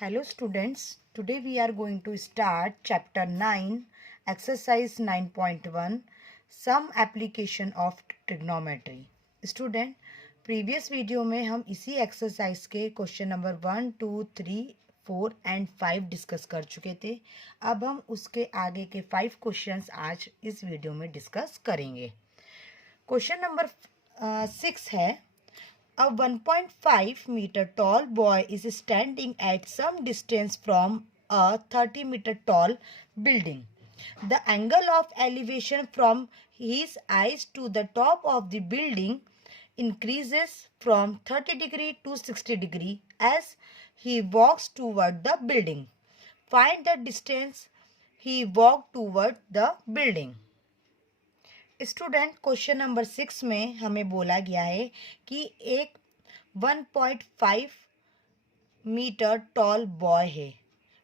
Hello students, today we are going to start chapter 9, exercise 9.1, some application of trigonometry. Student, previous video में हम इसी exercise के question number 1, 2, 3, 4 and 5 discuss कर चुके थे। अब हम उसके आगे के 5 क्वेश्चंस आज इस वीडियो में डिस्कस करेंगे। क्वेश्चन नंबर 6 है, a 1.5 meter tall boy is standing at some distance from a 30-meter tall building. The angle of elevation from his eyes to the top of the building increases from 30 degree to 60 degree as he walks toward the building. Find the distance he walked toward the building. Student, question number 6 में हमें बोला गया है कि एक 1.5 metre tall boy है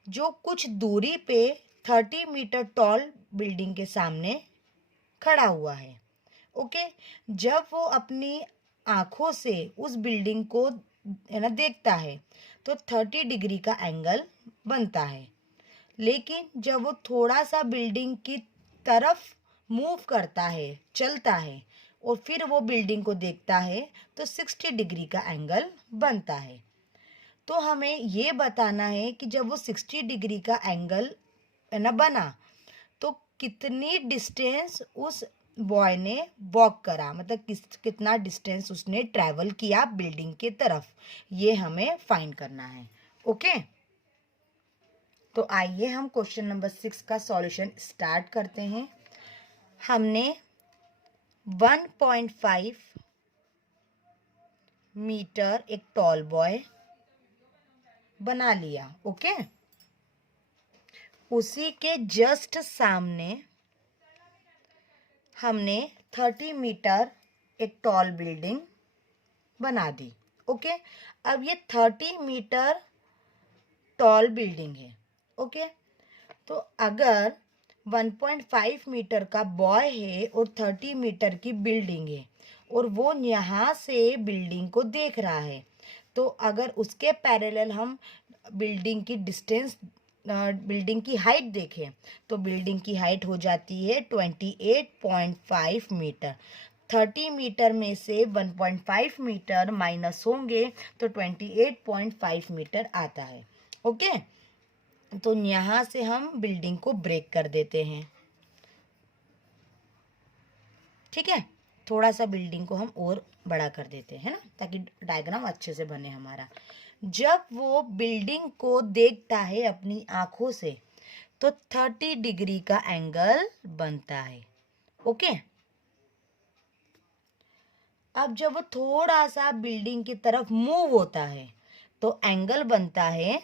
जो कुछ दूरी पे 30 मीटर टॉल बिल्डिंग के सामने खड़ा हुआ है। ओके, जब वो अपनी आँखों से उस बिल्डिंग को देखता है तो 30 डिग्री का एंगल बनता है, लेकिन जब वो थोड़ा सा बिल्डिंग की तरफ मूव करता है, चलता है और फिर वो बिल्डिंग को देखता है तो 60 डिग्री का एंगल बनता है। तो हमें ये बताना है कि जब वो 60 डिग्री का एंगल बना तो कितनी डिस्टेंस उस बॉय ने वॉक करा, मतलब कितना डिस्टेंस उसने ट्रैवल किया बिल्डिंग के तरफ, ये हमें फाइंड करना है। ओके, तो आइए हम क्वेश्चन नंबर 6 का सॉल्यूशन स्टार्ट करते हैं। हमने 1.5 मीटर एक टॉल बॉय बना लिया। ओके, उसी के जस्ट सामने हमने 30 मीटर एक टॉल बिल्डिंग बना दी। ओके, अब ये 30 मीटर टॉल बिल्डिंग है। ओके, तो अगर 1.5 मीटर का बॉय है और 30 मीटर की बिल्डिंग है और वो यहाँ से बिल्डिंग को देख रहा है, तो अगर उसके पैरेलल हम बिल्डिंग की डिस्टेंस, बिल्डिंग की हाइट देखें तो बिल्डिंग की हाइट हो जाती है 28.5 मीटर। 30 मीटर में से 1.5 मीटर माइनस होंगे तो 28.5 मीटर आता है। ओके, तो यहाँ से हम बिल्डिंग को ब्रेक कर देते हैं। ठीक है, थोड़ा सा बिल्डिंग को हम और बड़ा कर देते हैं ना, ताकि डायग्राम अच्छे से बने हमारा। जब वो बिल्डिंग को देखता है अपनी आंखों से तो 30 डिग्री का एंगल बनता है। ओके, अब जब वो थोड़ा सा बिल्डिंग की तरफ मूव होता है तो एंगल बनता है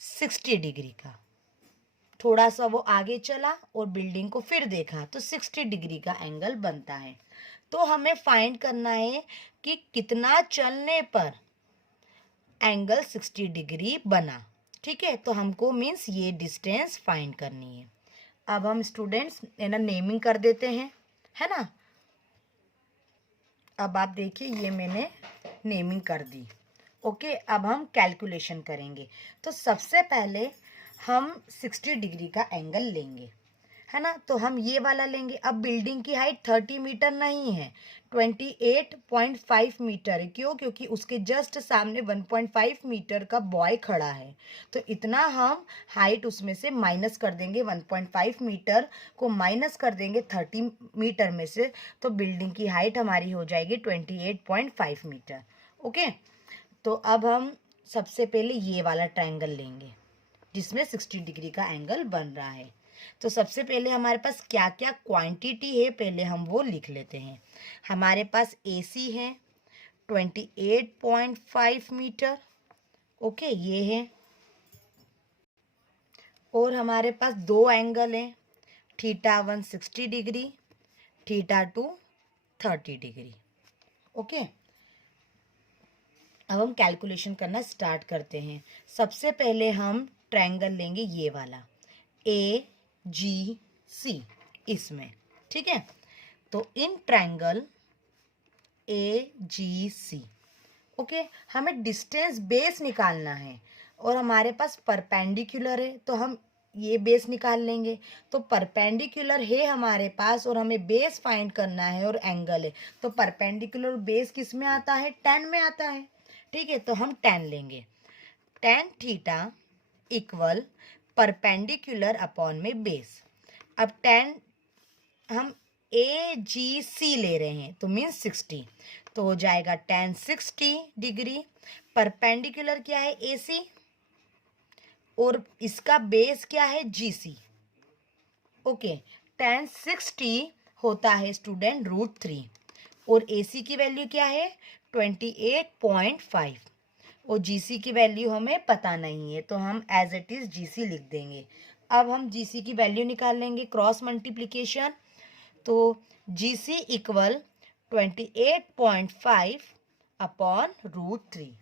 60 डिग्री का। थोड़ा सा वो आगे चला और बिल्डिंग को फिर देखा तो 60 डिग्री का एंगल बनता है। तो हमें फाइंड करना है कि कितना चलने पर एंगल 60 डिग्री बना। ठीक है, तो हमको मीन्स ये डिस्टेंस फाइंड करनी है। अब हम स्टूडेंट्स नेमिंग कर देते हैं, है ना। अब आप देखिए, ये मैंने नेमिंग कर दी। ओके, अब हम कैलकुलेशन करेंगे। तो सबसे पहले हम 60 डिग्री का एंगल लेंगे, है ना। तो हम ये वाला लेंगे। अब बिल्डिंग की हाइट 30 मीटर नहीं है, 28.5 मीटर है। क्यों? क्योंकि उसके जस्ट सामने 1.5 मीटर का बॉय खड़ा है, तो इतना हम हाइट उसमें से माइनस कर देंगे। 1.5 मीटर को माइनस कर देंगे 30 मीटर में से, तो बिल्डिंग की हाइट हमारी हो जाएगी 28.5 मीटर। ओके, तो अब हम सबसे पहले ये वाला ट्रायंगल लेंगे जिसमें 60 डिग्री का एंगल बन रहा है। तो सबसे पहले हमारे पास क्या क्या क्वांटिटी है, पहले हम वो लिख लेते हैं। हमारे पास AC है 28.5 मीटर। ओके, ये है। और हमारे पास दो एंगल हैं, θ1 60 डिग्री, θ2 30 डिग्री। ओके, अब हम कैलकुलेशन करना स्टार्ट करते हैं। सबसे पहले हम ट्रायंगल लेंगे ये वाला AGC इसमें। ठीक है, तो इन ट्रायंगल AGC ओके, हमें डिस्टेंस बेस निकालना है और हमारे पास परपेंडिकुलर है तो हम ये बेस निकाल लेंगे। तो परपेंडिकुलर है हमारे पास और हमें बेस फाइंड करना है और एंगल है, तो परपेंडिकुलर बेस किस में आता है, tan में आता है। ठीक है, तो हम tan लेंगे। tan theta equal perpendicular upon में बेस। अब tan हम AGC ले रहे हैं तो मीन्स 60, तो हो जाएगा tan 60 डिग्री। परपेंडिकुलर क्या है, AC, और इसका बेस क्या है, GC। ओके, tan 60 होता है स्टूडेंट √3 और AC की वैल्यू क्या है 28.5 और GC की वैल्यू हमें पता नहीं है तो हम एज इट इज GC लिख देंगे। अब हम GC की वैल्यू निकाल लेंगे क्रॉस मल्टीप्लिकेशन, तो GC इक्वल 28.5 अपॉन √3।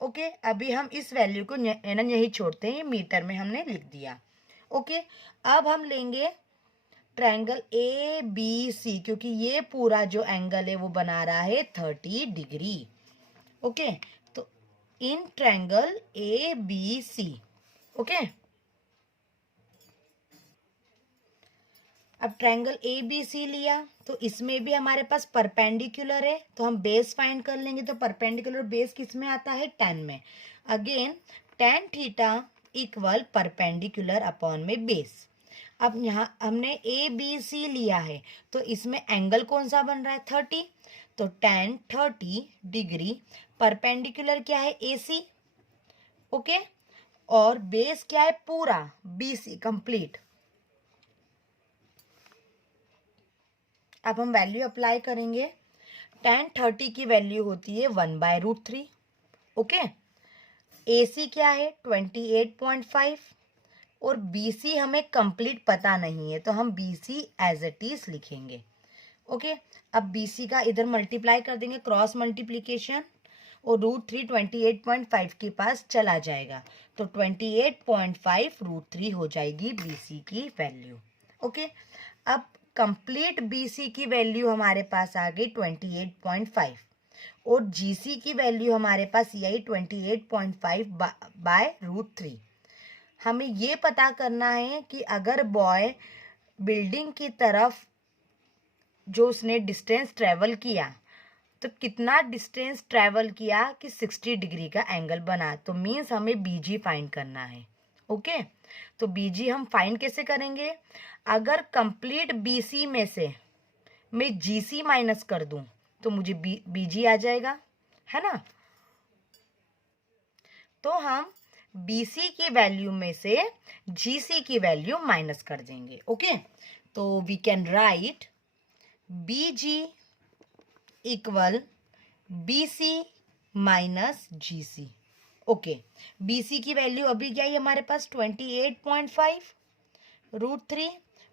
ओके, अभी हम इस वैल्यू को यही छोड़ते हैं, मीटर में हमने लिख दिया। ओके, अब हम लेंगे ट्रायंगल ABC क्योंकि ये पूरा जो एंगल है वो बना रहा है 30 डिग्री। ओके, तो इन ट्रायंगल ABC। ओके, अब ट्रायंगल ABC लिया तो इसमें भी हमारे पास परपेंडिकुलर है तो हम बेस फाइंड कर लेंगे। तो परपेंडिकुलर बेस किस में आता है, tan में। Again tan theta equal perpendicular upon में बेस। अब यहाँ हमने ABC लिया है तो इसमें एंगल कौन सा बन रहा है, 30, तो tan 30 डिग्री। परपेंडिकुलर क्या है, AC। ओके, और बेस क्या है, पूरा BC कंप्लीट। अब हम वैल्यू अप्लाई करेंगे। tan 30 की वैल्यू होती है 1/√3। ओके, AC क्या है 28.5 और BC हमें कंप्लीट पता नहीं है तो हम BC एज इट इज लिखेंगे। ओके, अब BC का इधर मल्टीप्लाई कर देंगे क्रॉस मल्टीप्लीकेशन और √3 28.5 के पास चला जाएगा तो 28.5 √3 हो जाएगी BC की वैल्यू। ओके, अब कंप्लीट BC की वैल्यू हमारे पास आ गई 28.5 और GC की वैल्यू हमारे पास यही 28.5 बाय √3। हमें ये पता करना है कि अगर बॉय बिल्डिंग की तरफ जो उसने डिस्टेंस ट्रेवल किया तो कितना डिस्टेंस ट्रेवल किया कि 60 डिग्री का एंगल बना, तो मीन्स हमें BG फाइंड करना है। ओके, तो BG हम फाइंड कैसे करेंगे, अगर कंप्लीट BC में से मैं GC माइनस कर दूं तो मुझे BG आ जाएगा, है ना। तो हम BC की वैल्यू में से GC की वैल्यू माइनस कर देंगे। ओके, तो we can write BG equal BC minus GC। Okay, BC की वैल्यू अभी क्या है हमारे पास 28.5 √3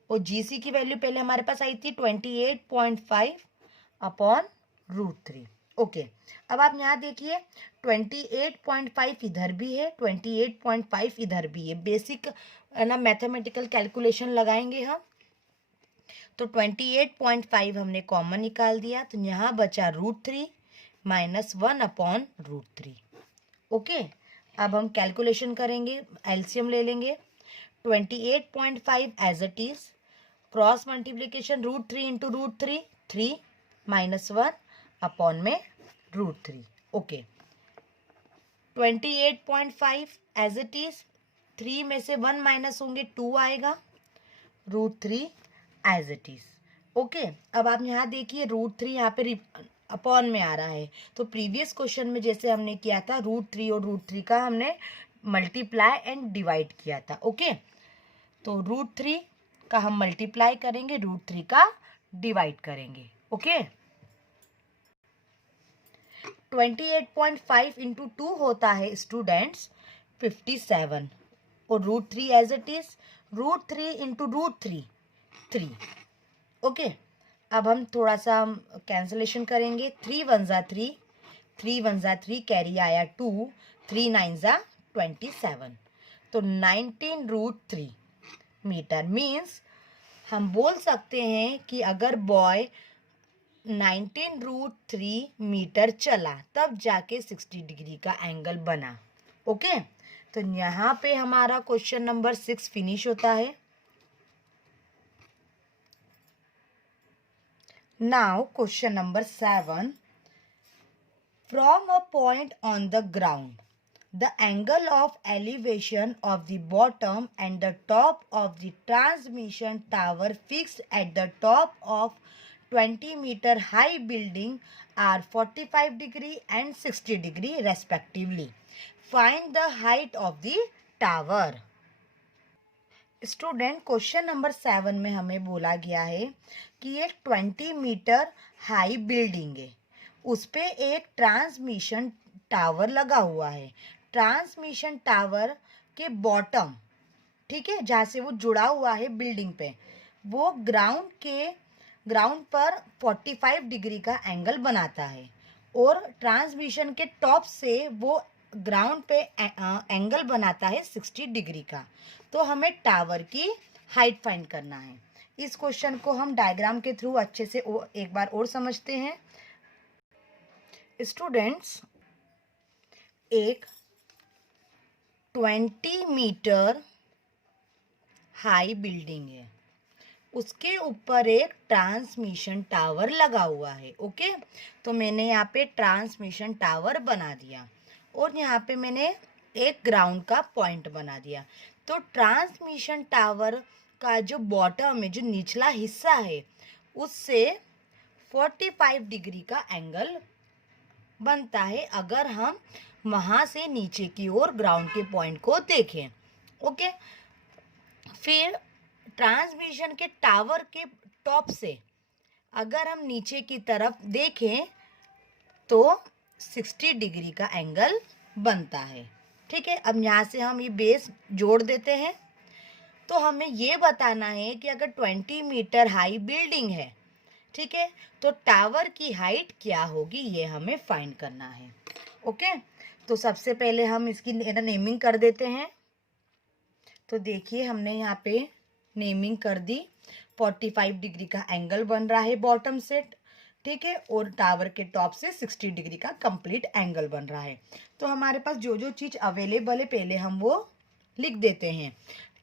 और GC की वैल्यू पहले हमारे पास आई थी 28.5 अपॉन √3। ओके, अब आप यहाँ देखिए 28.5 इधर भी है 28.5 इधर भी है। बेसिक ना मैथमेटिकल कैलकुलेशन लगाएंगे हम, तो 28.5 हमने कॉमन निकाल दिया तो यहाँ बचा √3 माइनस 1 अपॉन √3। ओके, अब हम कैलकुलेशन करेंगे, एलसीएम ले लेंगे। 28.5 as it is, cross multiplication √3 into √3, 3 minus 1 upon में √3। ओके, 28.5 एज इट इज, 3 में से 1 माइनस होंगे 2 आएगा, √3 एज इट इज। ओके, अब आप यहाँ देखिए √3 यहाँ पे अपॉन में आ रहा है, तो प्रीवियस क्वेश्चन में जैसे हमने किया था √3 और √3 का हमने मल्टीप्लाई एंड डिवाइड किया था। ओके, तो √3 का हम मल्टीप्लाई करेंगे, √3 का डिवाइड करेंगे। ओके, 28.5 इंटू 2 होता है स्टूडेंट्स 57 और √3 as it is, √3 into √3 3। Okay, अब हम थोड़ा सा कैंसलेशन करेंगे, 3 1 ज़ा 3, 3 1 ज़ा 3, कैरी आया 2, 3 9 ज़ा 27, तो 19√3 मीटर। मीन्स हम बोल सकते हैं कि अगर बॉय 19√3 मीटर चला, तब जाके 60 डिग्री का एंगल बना। ओके, तो यहाँ पे हमारा क्वेश्चन नंबर 6 फिनिश होता है। Now question number 7, from a point on the ground, the angle of elevation of the bottom and the top of the transmission tower fixed at the top of 20-meter high building are 45 degree and 60 degree respectively. Find the height of the tower. Student, question number 7 में हमें बोला गया है कि एक 20 metre high building है, उस पे एक ट्रांसमिशन टावर लगा हुआ है। ट्रांसमिशन टावर के बॉटम, ठीक है, जहाँ से वो जुड़ा हुआ है बिल्डिंग पे, वो ग्राउंड पर 45 डिग्री का एंगल बनाता है, और ट्रांसमिशन के टॉप से वो ग्राउंड पे एंगल बनाता है 60 डिग्री का। तो हमें टावर की हाइट फाइंड करना है। इस क्वेश्चन को हम डायग्राम के थ्रू अच्छे से एक बार और समझते हैं। स्टूडेंट्स, एक 20 मीटर हाई बिल्डिंग है, उसके ऊपर एक ट्रांसमिशन टावर लगा हुआ है। ओके, तो मैंने यहाँ पे ट्रांसमिशन टावर बना दिया, और यहाँ पे मैंने एक ग्राउंड का पॉइंट बना दिया। तो ट्रांसमिशन टावर का जो बॉटम में जो निचला हिस्सा है, उससे 45 डिग्री का एंगल बनता है, अगर हम वहाँ से नीचे की ओर ग्राउंड के पॉइंट को देखें। ओके, फिर ट्रांसमिशन के टावर के टॉप से अगर हम नीचे की तरफ देखें तो 60 डिग्री का एंगल बनता है। ठीक है, अब यहाँ से हम ये बेस जोड़ देते हैं। तो हमें ये बताना है कि अगर 20 मीटर हाई बिल्डिंग है, ठीक है, तो टावर की हाइट क्या होगी, ये हमें फाइंड करना है। ओके, तो सबसे पहले हम इसकी नेमिंग कर देते हैं। तो देखिए, हमने यहाँ पे नेमिंग कर दी। 45 डिग्री का एंगल बन रहा है बॉटम से, ठीक है, और टावर के टॉप से 60 डिग्री का कंप्लीट एंगल बन रहा है। तो हमारे पास जो जो चीज़ अवेलेबल है पहले हम वो लिख देते हैं।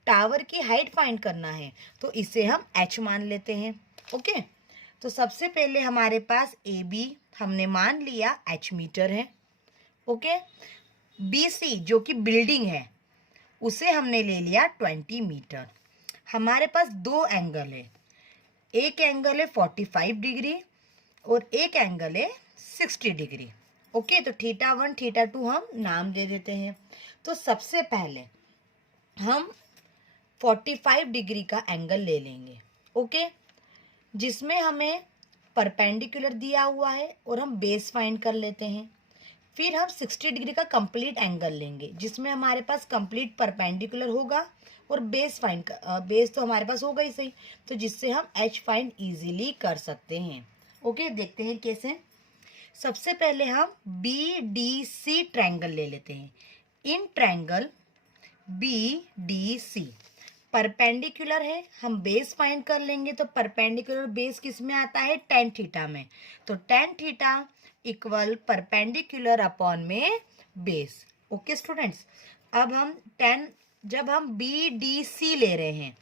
टावर की हाइट फाइंड करना है, तो इसे हम h मान लेते हैं। ओके, तो सबसे पहले हमारे पास AB हमने मान लिया h मीटर है। ओके, BC जो कि बिल्डिंग है, उसे हमने ले लिया 20 मीटर। हमारे पास दो एंगल है, एक एंगल है 45 डिग्री और एक एंगल है 60 डिग्री। ओके, तो θ1 θ2 हम नाम दे देते हैं। तो सबसे पहले हम 45 डिग्री का एंगल ले लेंगे। ओके, जिसमें हमें परपेंडिकुलर दिया हुआ है और हम बेस फाइंड कर लेते हैं। फिर हम 60 डिग्री का कंप्लीट एंगल लेंगे, जिसमें हमारे पास कंप्लीट परपेंडिकुलर होगा और बेस तो हमारे पास होगा ही सही, तो जिससे हम h फाइंड इजीली कर सकते हैं। ओके, देखते हैं कैसे। सबसे पहले हम BDC ट्रायंगल ले लेते हैं। इन ट्रायंगल BDC परपेंडिकुलर है, हम बेस फाइंड कर लेंगे। तो परपेंडिकुलर बेस किस में आता है, tan थीटा में। तो tan theta equal perpendicular upon में बेस। ओके स्टूडेंट्स, अब हम जब हम BDC ले रहे हैं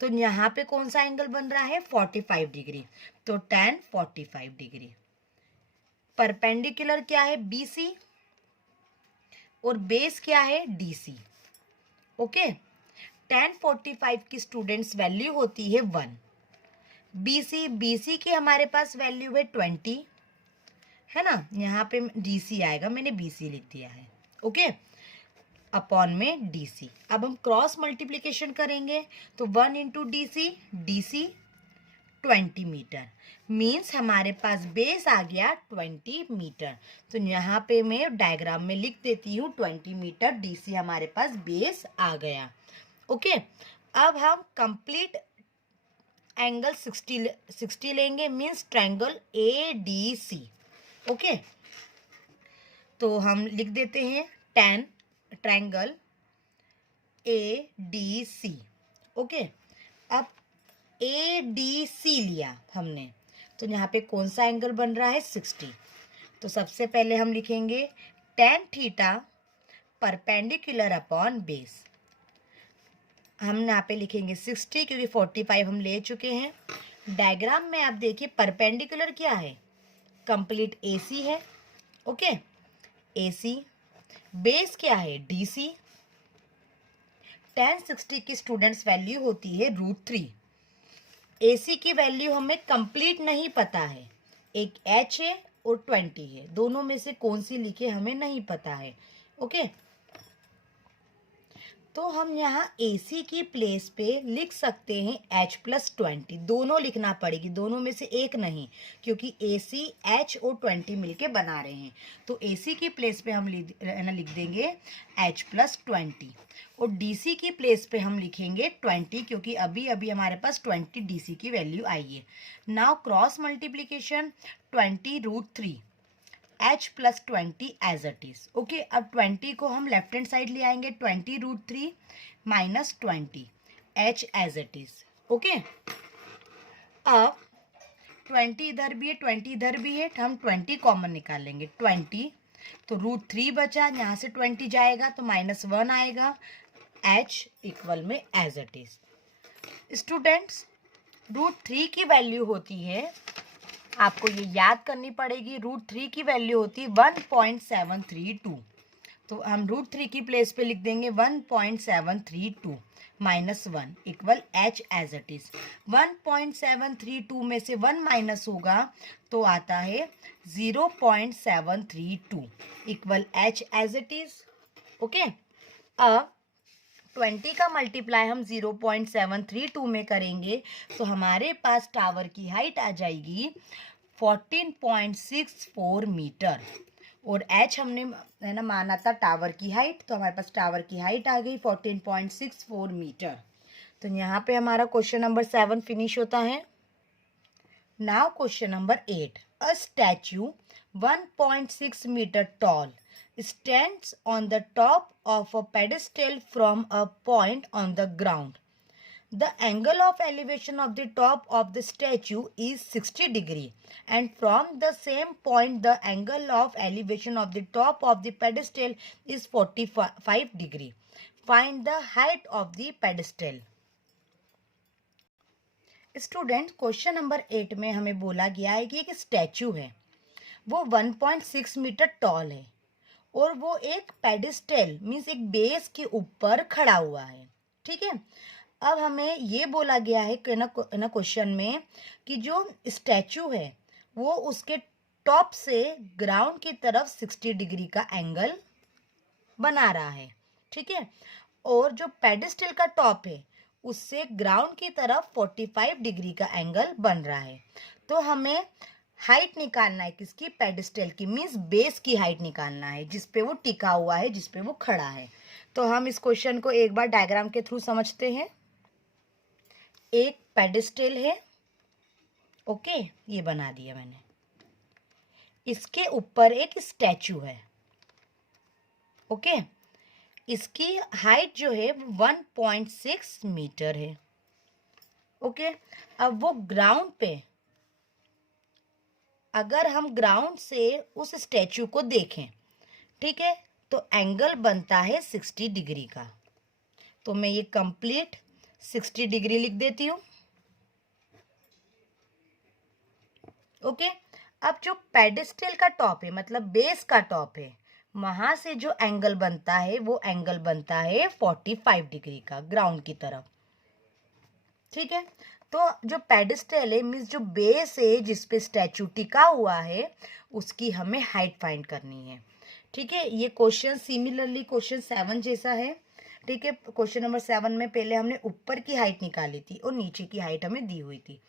तो यहाँ पे कौन सा एंगल बन रहा है, 45 डिग्री। तो tan 45 डिग्री। परपेंडिकुलर क्या है, BC, और बेस क्या है, DC। ओके, tan 45 की स्टूडेंट्स वैल्यू होती है 1। BC की हमारे पास वैल्यू है 20, है ना, यहाँ पे DC आएगा, मैंने BC लिख दिया है। ओके, अपॉन में DC। अब हम क्रॉस मल्टीप्लिकेशन करेंगे, तो 1 इंटू DC 20 मीटर, मीन्स हमारे पास बेस आ गया 20 मीटर। तो यहाँ पे मैं डायग्राम में लिख देती हूँ 20 मीटर DC हमारे पास बेस आ गया। ओके, अब हम कंप्लीट एंगल 60 लेंगे, मीन्स ट्रायंगल ADC। ओके, तो हम लिख देते हैं tan ट्रायंगल ADC। ओके, अब ADC लिया हमने, तो यहाँ पे कौन सा एंगल बन रहा है 60। तो सबसे पहले हम लिखेंगे tan theta perpendicular upon base. हम यहाँ पे लिखेंगे 60 क्योंकि 45 हम ले चुके हैं। डायग्राम में आप देखिए परपेंडिकुलर क्या है, कंप्लीट AC है। Okay, AC। बेस क्या है, DC। tan 60 की स्टूडेंट्स वैल्यू होती है √3। AC की वैल्यू हमें कंप्लीट नहीं पता है, एक H है और 20 है, दोनों में से कौन सी लिखे हमें नहीं पता है। ओके, तो हम यहाँ AC की प्लेस पे लिख सकते हैं H+20, दोनों लिखना पड़ेगी, दोनों में से एक नहीं, क्योंकि AC H और 20 मिलके बना रहे हैं। तो AC की प्लेस पे हम लिख देंगे H+20 और DC की प्लेस पे हम लिखेंगे 20, क्योंकि अभी अभी हमारे पास 20 DC की वैल्यू आई है। Now cross multiplication 20√3 H+20 as it is. Okay, अब 20 को हम लेफ्ट हैंड साइड ले आएंगे, 20√3 minus 20 H as it is. Okay, अब 20 इधर भी है, 20 इधर भी है, हम 20 कॉमन निकालेंगे, 20 तो √3 बचा, यहाँ से 20 जाएगा तो -1 आएगा, H इक्वल में एज इट इज। स्टूडेंट्स, √3 की वैल्यू होती है, आपको ये याद करनी पड़ेगी, √3 की वैल्यू होती है 1.732। तो हम √3 की प्लेस पे लिख देंगे 1.732 -1 equal H as it is. 1.732 में से 1 माइनस होगा तो आता है 0.732 equal H as it is. Okay, अब 20 का मल्टीप्लाई हम 0.732 में करेंगे तो हमारे पास टावर की हाइट आ जाएगी 14.64 मीटर और H हमने है ना माना था टावर की हाइट, तो हमारे पास टावर की हाइट आ गई 14.64 मीटर। तो यहाँ पे हमारा क्वेश्चन नंबर 7 फिनिश होता है। Now question number 8, a statue 1.6 metre tall stands on the top of a pedestal from a point on the ground. The angle of elevation of the top of the statue is 60 degree and from the same point the angle of elevation of the top of the pedestal is 45 degree. Find the height of the pedestal. Student, question number 8 में हमें बोला गया है कि एक statue है, वो 1.6 metre toll है और वो एक पेडिस्टल मीन्स एक बेस के ऊपर खड़ा हुआ है। ठीक है, अब हमें ये बोला गया है कि ना क्वेश्चन में कि जो स्टैचू है वो उसके टॉप से ग्राउंड की तरफ 60 डिग्री का एंगल बना रहा है। ठीक है, और जो पेडिस्टल का टॉप है उससे ग्राउंड की तरफ 45 डिग्री का एंगल बन रहा है। तो हमें हाइट निकालना है किसकी, पेडिस्टल की, मीन्स बेस की हाइट निकालना है जिस पे वो टिका हुआ है, जिस पे वो खड़ा है। तो हम इस क्वेश्चन को एक बार डायग्राम के थ्रू समझते हैं। एक पेडिस्टल है, ओके, ये बना दिया मैंने, इसके ऊपर एक स्टैचू है। ओके, इसकी हाइट जो है 1.6 मीटर है। ओके, अब वो ग्राउंड पे, अगर हम ग्राउंड से उस स्टैचू को देखें, ठीक है, तो एंगल बनता है 60 डिग्री का। तो मैं ये कंप्लीट 60 डिग्री लिख देती हूँ। ओके, अब जो पेडिस्टल का टॉप है मतलब बेस का टॉप है, वहां से जो एंगल बनता है वो एंगल बनता है 45 डिग्री का ग्राउंड की तरफ। ठीक है, तो जो पेडिस्टल है मीन्स जो बेस है जिस पे स्टैचू टिका हुआ है उसकी हमें हाइट फाइंड करनी है। ठीक है, ये क्वेश्चन सिमिलरली क्वेश्चन 7 जैसा है। ठीक है, क्वेश्चन नंबर 7 में पहले हमने ऊपर की हाइट निकाली थी और नीचे की हाइट हमें दी हुई थी।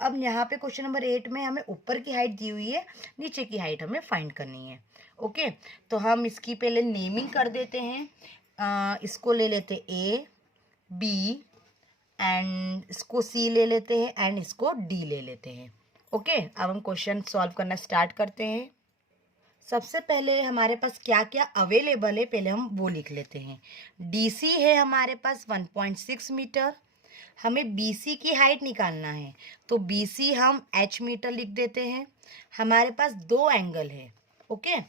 अब यहाँ पे क्वेश्चन नंबर 8 में हमें ऊपर की हाइट दी हुई है, नीचे की हाइट हमें फाइंड करनी है। ओके, तो हम इसकी पहले नेमिंग कर देते हैं। इसको ले लेते A, B एंड इसको C ले लेते हैं एंड इसको D ले लेते हैं। ओके, अब हम क्वेश्चन सॉल्व करना स्टार्ट करते हैं। सबसे पहले हमारे पास क्या क्या अवेलेबल है पहले हम वो लिख लेते हैं। DC है हमारे पास 1.6 मीटर, हमें BC की हाइट निकालना है, तो BC हम h मीटर लिख देते हैं। हमारे पास दो एंगल है, ओके,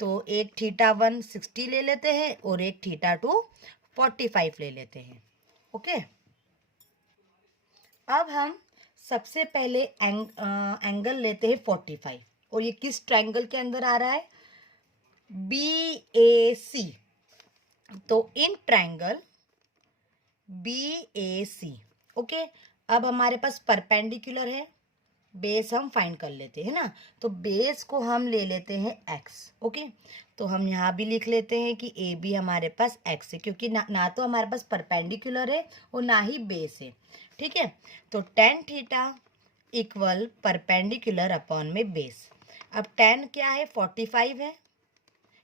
तो एक θ1 60 ले लेते हैं और एक θ2 45 ले लेते हैं, ओके। अब हम सबसे पहले एंगल लेते हैं 45, और ये किस ट्रायंगल के अंदर आ रहा है? BAC। तो इन ट्रायंगल BAC, ओके। अब हमारे पास परपेंडिकुलर है, बेस हम फाइंड कर लेते हैं ना, तो बेस को हम ले लेते हैं x, ओके। तो हम यहाँ भी लिख लेते हैं कि AB हमारे पास x है, क्योंकि ना तो हमारे पास परपेंडिकुलर है और ना ही बेस है, ठीक है। तो tan theta equal perpendicular upon में बेस। अब tan क्या है? 45 है,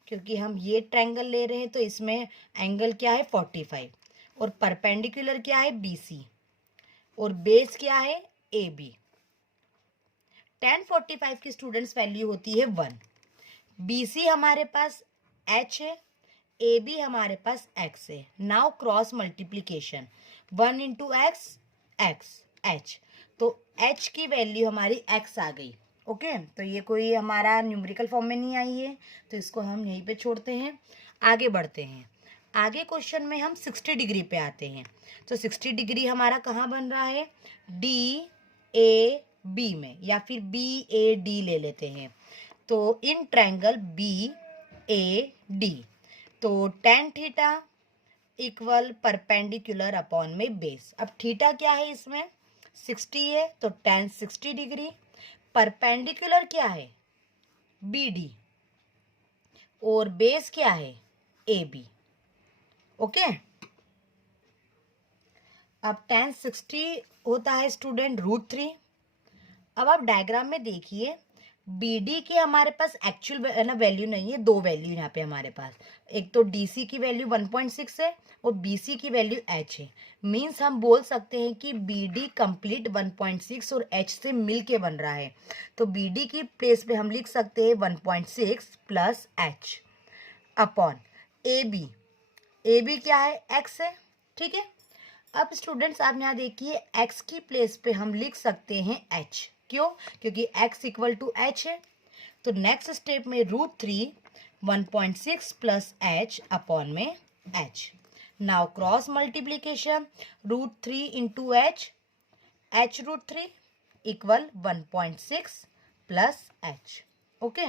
क्योंकि हम ये ट्रायंगल ले रहे हैं तो इसमें एंगल क्या है? 45, और परपेंडिकुलर क्या है? BC, और बेस क्या है? AB। tan 45 की स्टूडेंट्स वैल्यू होती है 1। BC हमारे पास h है, AB हमारे पास x है। Now cross multiplication, 1 into x, h, तो h की वैल्यू हमारी x आ गई, ओके। तो ये कोई हमारा न्यूमेरिकल फॉर्म में नहीं आई है, तो इसको हम यहीं पे छोड़ते हैं। आगे बढ़ते हैं। आगे क्वेश्चन में हम 60 डिग्री पे आते हैं। तो 60 डिग्री हमारा कहाँ बन रहा है? DAB में, या फिर BAD ले लेते हैं। तो इन ट्रायंगल BAD, तो tan theta equal perpendicular upon में बेस। अब थीटा क्या है इसमें? 60 है, तो tan 60 डिग्री। परपेंडिकुलर क्या है? BD, और बेस क्या है? AB, okay. अब tan 60 होता है स्टूडेंट √3। अब आप डायग्राम में देखिए, BD की हमारे पास एक्चुअल ना वैल्यू नहीं है, दो वैल्यू यहाँ पे हमारे पास। एक तो DC की वैल्यू 1.6 है और BC की वैल्यू h है। मीन्स हम बोल सकते हैं कि BD कंप्लीट 1.6 और h से मिल के बन रहा है। तो BD की प्लेस पे हम लिख सकते हैं 1.6 plus h upon AB। AB क्या है? x है, ठीक है। अब स्टूडेंट्स आप यहाँ देखिए, x की प्लेस पे हम लिख सकते हैं h। क्यों? क्योंकि x इक्वल टू h है। तो नेक्स्ट स्टेप में √3 1.6 प्लस h अपॉन में h। Now cross multiplication, √3 into h, h√3 equal 1.6 plus h, okay.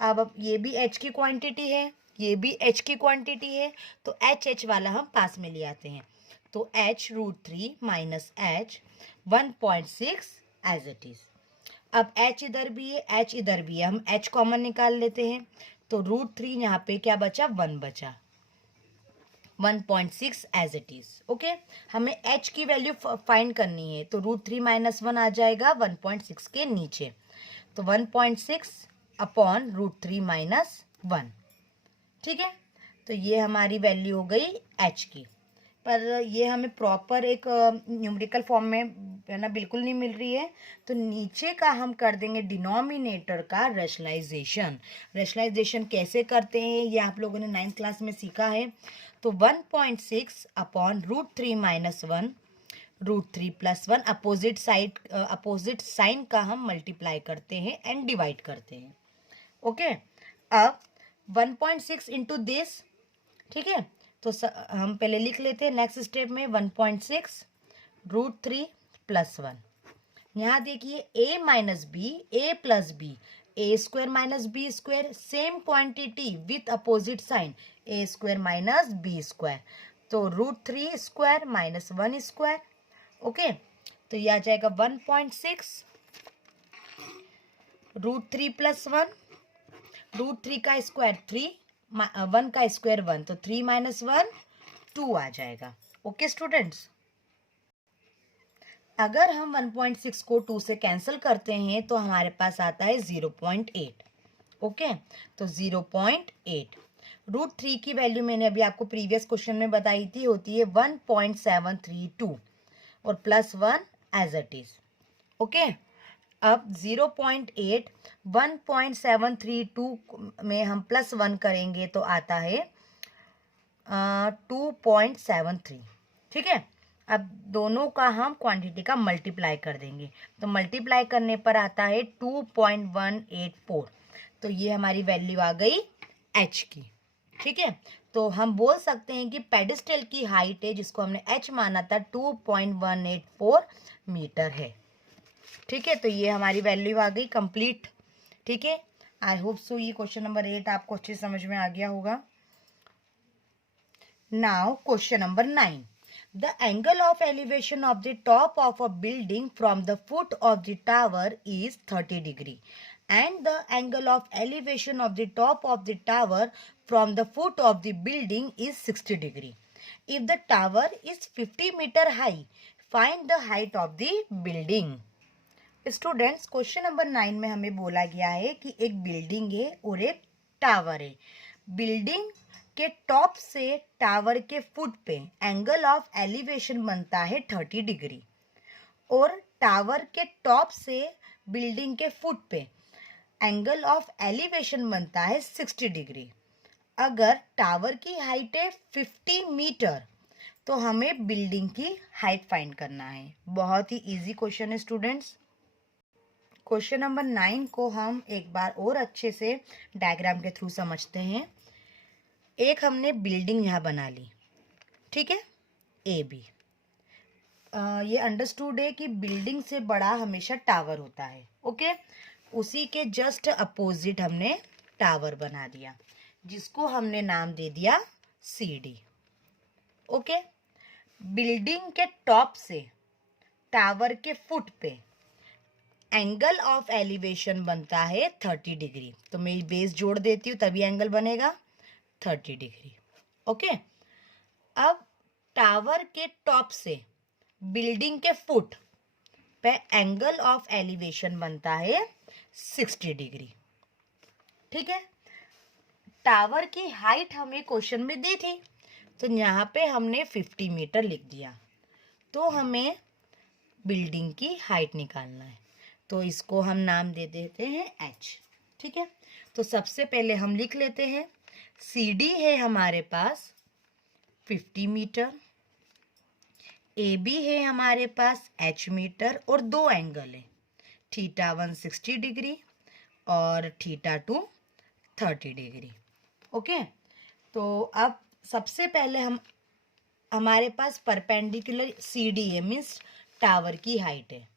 अब ये भी h की क्वांटिटी है, ये भी h की क्वांटिटी है, तो h वाला हम पास में ले आते हैं। तो h√3 minus h 1.6 as it is. अब h इधर भी है, h इधर भी है, हम h कॉमन निकाल लेते हैं। तो √3 यहाँ पे क्या बचा? 1 बचा, 1.6 एज इट इज, ओके। हमें h की वैल्यू फाइंड करनी है, तो √3 माइनस 1 आ जाएगा 1.6 के नीचे। तो 1.6 अपॉन √3 माइनस 1, ठीक है। तो ये हमारी वैल्यू हो गई h की। पर ये हमें प्रॉपर एक न्यूमेरिकल फॉर्म में है ना बिल्कुल नहीं मिल रही है, तो नीचे का हम कर देंगे डिनोमिनेटर का रेशनलाइजेशन। रेशनलाइजेशन कैसे करते हैं ये आप लोगों ने 9th क्लास में सीखा है। तो 1.6 upon √3 minus 1, √3 plus 1, opposite side opposite sign का हम मल्टीप्लाई करते हैं एंड डिवाइड करते हैं, ओके। अब 1.6 इंटू दिस, ठीक है। तो हम पहले लिख लेते हैं नेक्स्ट स्टेप में 1.6 √3 प्लस 1। यहाँ देखिए a minus B, a plus B, A square minus B square, same quantity with opposite sign, A square minus B square. तो √3 स्क्वायर माइनस 1 स्क्वायर, ओके। तो ये आ जाएगा 1.6 √3 प्लस 1, √3 का स्क्वायर 3, 1 का स्क्वायर 1, तो 3 माइनस 1 2 आ जाएगा, ओके स्टूडेंट्स। अगर हम 1.6 को 2 से कैंसिल करते हैं तो हमारे पास आता है 0.8, ओके। तो 0.8 √3 की वैल्यू मैंने अभी आपको प्रीवियस क्वेश्चन में बताई थी, होती है 1.732 और plus 1 as it is, okay. अब 0.8 1.732 में हम प्लस 1 करेंगे तो आता है 2.73, ठीक है। अब दोनों का हम क्वांटिटी का मल्टीप्लाई कर देंगे, तो मल्टीप्लाई करने पर आता है 2.184। तो ये हमारी वैल्यू आ गई h की। ठीक है, तो हम बोल सकते हैं कि पेडिस्टल की हाइट है, जिसको हमने h माना था, 2.184 मीटर है। ठीक है, तो ये हमारी वैल्यू आ गई कंप्लीट। ठीक है, आई होप सो ये क्वेश्चन नंबर 8 आपको अच्छे समझ में आ गया होगा। Now question number 9, the angle of elevation of the top of a building from the foot of the tower is 30 degree and the angle of elevation of the top of the tower from the foot of the building is 60 degree. If the tower is 50 meter high, find the height of the building. Students, question number 9 में हमें बोला गया है कि एक building है और एक टावर है। बिल्डिंग के टॉप से टावर के फुट पे एंगल ऑफ एलिवेशन बनता है 30 डिग्री और टावर के टॉप से बिल्डिंग के फुट पे एंगल ऑफ एलिवेशन बनता है 60 डिग्री। अगर टावर की हाइट है 50 मीटर तो हमें बिल्डिंग की हाइट फाइंड करना है। बहुत ही इजी क्वेश्चन है स्टूडेंट्स। क्वेश्चन नंबर 9 को हम एक बार और अच्छे से डायग्राम के थ्रू समझते हैं। एक हमने बिल्डिंग यहाँ बना ली, ठीक है, ए बी। ये अंडरस्टूड है कि बिल्डिंग से बड़ा हमेशा टावर होता है। ओके, उसी के जस्ट अपोजिट हमने टावर बना दिया, जिसको हमने नाम दे दिया सी डी। ओके, बिल्डिंग के टॉप से टावर के फुट पे एंगल ऑफ एलिवेशन बनता है 30 डिग्री। तो मैं बेस जोड़ देती हूँ तभी एंगल बनेगा 30 डिग्री। ओके, अब टावर के टॉप से बिल्डिंग के फुट पे एंगल ऑफ एलिवेशन बनता है 60 डिग्री। ठीक है, टावर की हाइट हमें क्वेश्चन में दी थी, तो यहाँ पे हमने 50 मीटर लिख दिया। तो हमें बिल्डिंग की हाइट निकालना है, तो इसको हम नाम दे देते हैं h। ठीक है, तो सबसे पहले हम लिख लेते हैं सी डी है हमारे पास 50 मीटर, ए बी है हमारे पास h मीटर और दो एंगल है, थीटा 1 60 डिग्री और थीटा 2 30 डिग्री। ओके, तो अब सबसे पहले हमारे पास परपेंडिकुलर सी डी है, मीन्स टावर की हाइट है,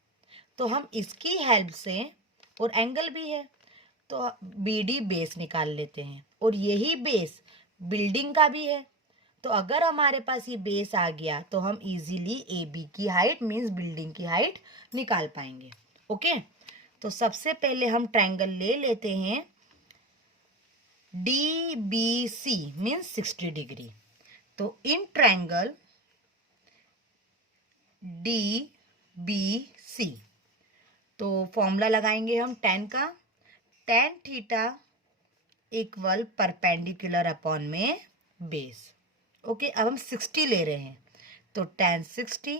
तो हम इसकी हेल्प से, और एंगल भी है, तो बी डी बेस निकाल लेते हैं और यही बेस बिल्डिंग का भी है। तो अगर हमारे पास ये बेस आ गया तो हम इजीली ए बी की हाइट मीन्स बिल्डिंग की हाइट निकाल पाएंगे। ओके, तो सबसे पहले हम ट्रायंगल ले लेते हैं D B C means 60 degree. तो in triangle D B C, तो फॉर्मूला लगाएंगे हम tan का, tan theta equal perpendicular upon में बेस। ओके, अब हम 60 ले रहे हैं तो tan 60,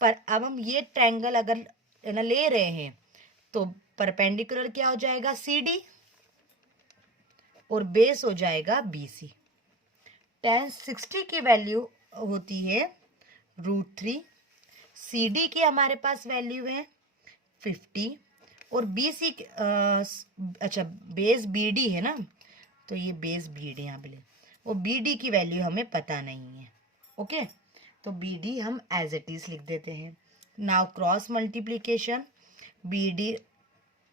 पर अब हम ये ट्रायंगल अगर ले रहे हैं तो परपेंडिकुलर क्या हो जाएगा सी डी और बेस हो जाएगा बी सी। tan 60 की वैल्यू होती है √3, सी डी की हमारे पास वैल्यू है 50 और बी सी अच्छा बेस बी डी है ना, तो ये बेस बी डी यहाँ पे वो बी डी की वैल्यू हमें पता नहीं है। ओके, तो बी डी हम एज इट इज लिख देते हैं। Now cross multiplication, B D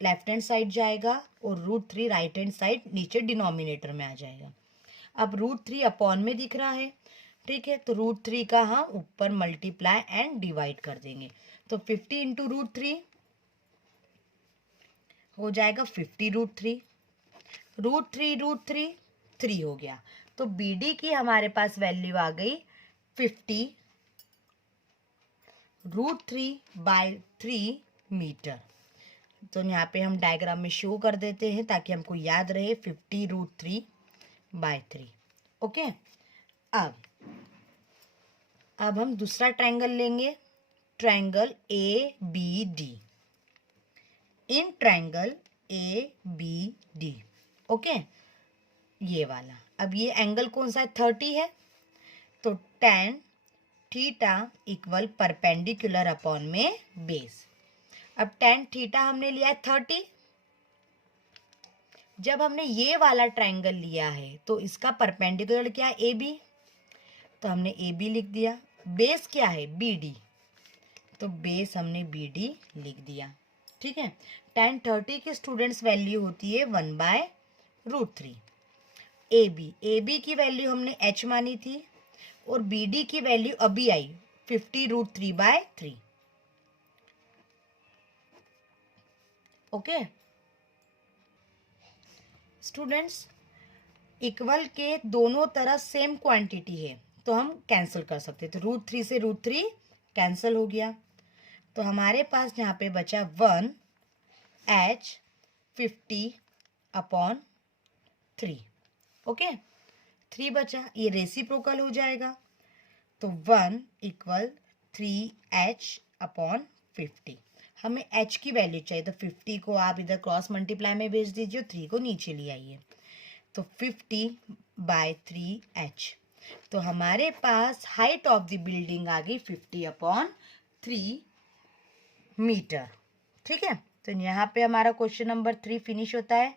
left hand side जाएगा और √3 राइट हैंड साइड नीचे डिनोमिनेटर में आ जाएगा। अब √3 अपॉन में दिख रहा है, ठीक है, तो √3 का हम ऊपर मल्टीप्लाई एंड डिवाइड कर देंगे, तो 50 इंटू √3 हो जाएगा 50 √3, √3 3 हो गया, तो बी डी की हमारे पास वैल्यू आ गई 50 √3/3 मीटर। तो यहाँ पे हम डायग्राम में शो कर देते हैं ताकि हमको याद रहे 50 √3/3। ओके, अब हम दूसरा ट्रायंगल लेंगे, triangle A B D. In triangle A B D, okay, ये वाला, अब ये एंगल कौन सा है 30 है, तो tan theta equal perpendicular upon में बेस। अब टेन थीटा हमने लिया है 30। जब हमने ये वाला ट्राइंगल लिया है तो इसका परपेंडिकुलर क्या है, ए बी, तो हमने ए बी लिख दिया। बेस क्या है, बी डी, तो बेस हमने बी डी लिख दिया। ठीक है, tan 30 की स्टूडेंट्स वैल्यू होती है 1/√3। ए बी की वैल्यू हमने h मानी थी और बी डी की वैल्यू अभी आई 50√3/3। ओके स्टूडेंट्स, इक्वल के दोनों तरफ सेम क्वांटिटी है तो हम कैंसिल कर सकते हैं। तो √3 से √3 कैंसिल हो गया, तो हमारे पास यहाँ पे बचा 1h 50/3। ओके 3 बचा, ये रेसिप्रोकल हो जाएगा, तो 1 = 3h/50। हमें h की वैल्यू चाहिए, तो 50 को आप इधर क्रॉस मल्टीप्लाई में भेज दीजिए, 3 को नीचे ले आइए, तो 50/3h। तो हमारे पास हाइट ऑफ द बिल्डिंग आ गई 50/3 मीटर। ठीक है, तो यहाँ पे हमारा क्वेश्चन नंबर 3 फिनिश होता है।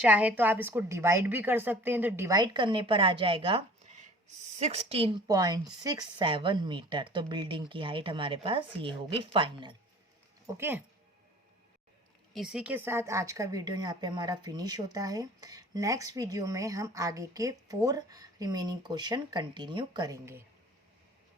चाहे तो आप इसको डिवाइड भी कर सकते हैं, तो डिवाइड करने पर आ जाएगा 16.67 मीटर। तो बिल्डिंग की हाइट हमारे पास ये होगी फाइनल। ओके, इसी के साथ आज का वीडियो यहाँ पे हमारा फिनिश होता है। नेक्स्ट वीडियो में हम आगे के 4 रिमेनिंग क्वेश्चन कंटिन्यू करेंगे।